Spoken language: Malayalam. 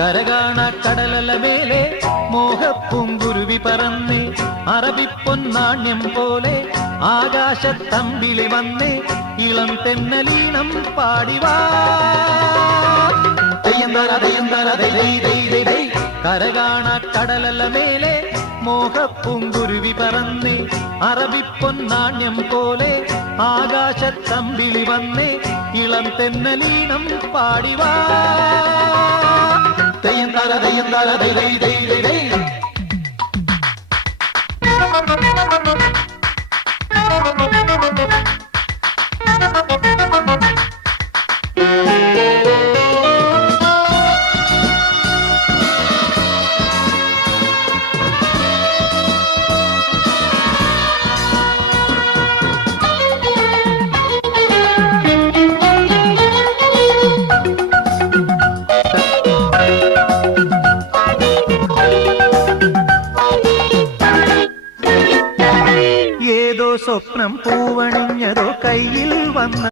കരകാണ കടലല മേലെ മോഹപ്പൂങ്കുരുവി പറന്ന് അറബിപ്പൊന്നാണ്യം പോലെ ആകാശത്തമ്പിളി വന്ന് ഇളം തെന്നലീണം പാടിവാ. കരകാണ കടലല മേലെ മോഹപ്പൂങ്കുരുവി പറന്ന് അറബിപ്പൊന്നാണ്യം പോലെ ആകാശത്തമ്പിളി വന്ന് ഇളം തെന്നലീണം പാടിവാ. തെയ്യന്താര തെയ്യന്താര ദൈ ദൈ ദൈ ദൈ ദൈ. ഏതോ സ്വപ്നം പൂവണിഞ്ഞതോ കയ്യിൽ വന്ന